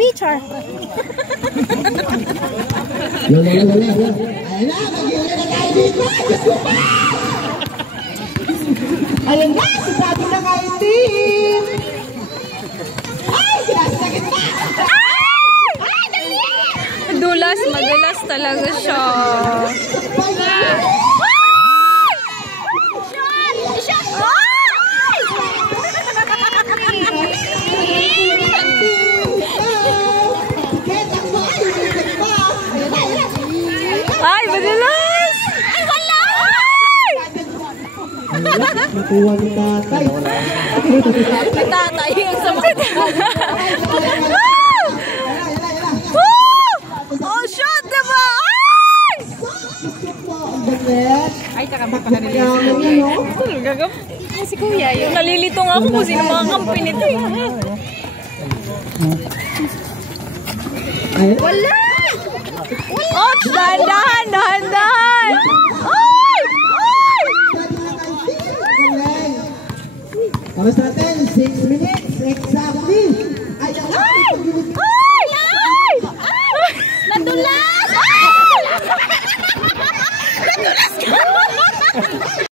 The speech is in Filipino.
Picture. Ayun na, mag-iuli na tayo dito. Ayun na, sasabi na kayo team. Ay, sinasakit na. Ay, dali! Madulas talaga siya. Ay, madulas! Ay, wala! Nakuha ni tatay. Tatay yung samakit. Oh, shot, diba? Ay! Ay, kakampi pa na rin. Gagap. Si Kuya, yung nalilito nga ako kung sino mga kampi nito eh. Wala! Oh, dahan! Ay! Oras natin, 6 minutes exactly. Ay!